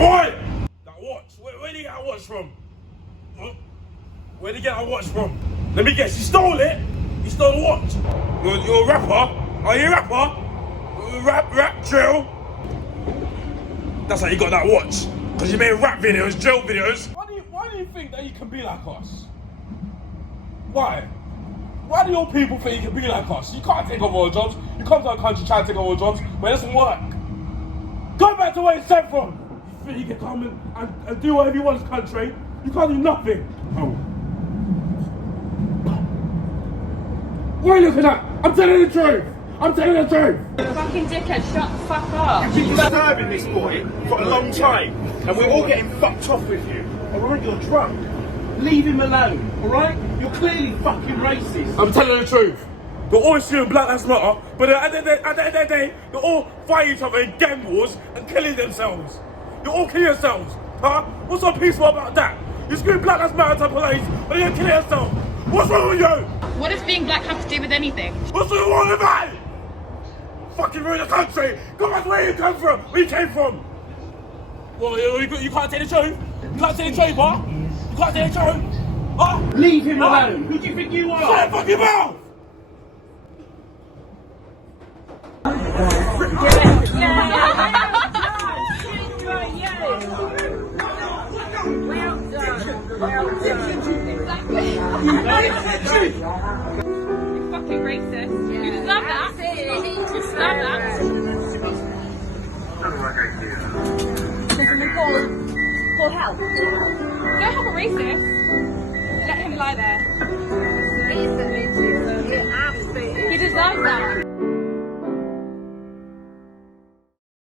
Oi! That watch. Where did you get that watch from? Huh? Where did you get that watch from? Let me guess. You stole it. You stole the watch. You're a rapper. Are you a rapper? Rap, drill. That's how you got that watch. Because you made rap videos, drill videos. Why do you think that you can be like us? Why? Why do your people think you can be like us? You can't take over our jobs. You come to our country trying to take over our jobs, but it doesn't work. Go back to where you sent from. You think you can come and do whatever you want in this country? You can't do nothing. Oh. What are you looking at? I'm telling the truth. I'm telling the truth. Fucking dickhead, shut the fuck up. You've been disturbing this boy for a long time, and we're all getting fucked off with you. Alright, you're drunk. Leave him alone, alright? You're clearly fucking racist. I'm telling the truth. They're all shooting Black Lives Matter, but at the end of the day, they're all fighting each other in gang wars and killing themselves. You're all killing yourselves, huh? What's so peaceful about that? You're screaming Black Lives Matter to police, but you're killing yourself. What's wrong with you? What does being black have to do with anything? What's wrong with that? Fucking ruin the country. Go back to where you come from, where you came from. Well, you can't take the truth. You can't take the truth, huh? You can't take the truth, huh? Leave him alone. Who do you think you are? Shut your fucking mouth. You fucking racist. You deserve that. You deserve that. Can we call help? Go help a racist. Let him lie there. He deserves that.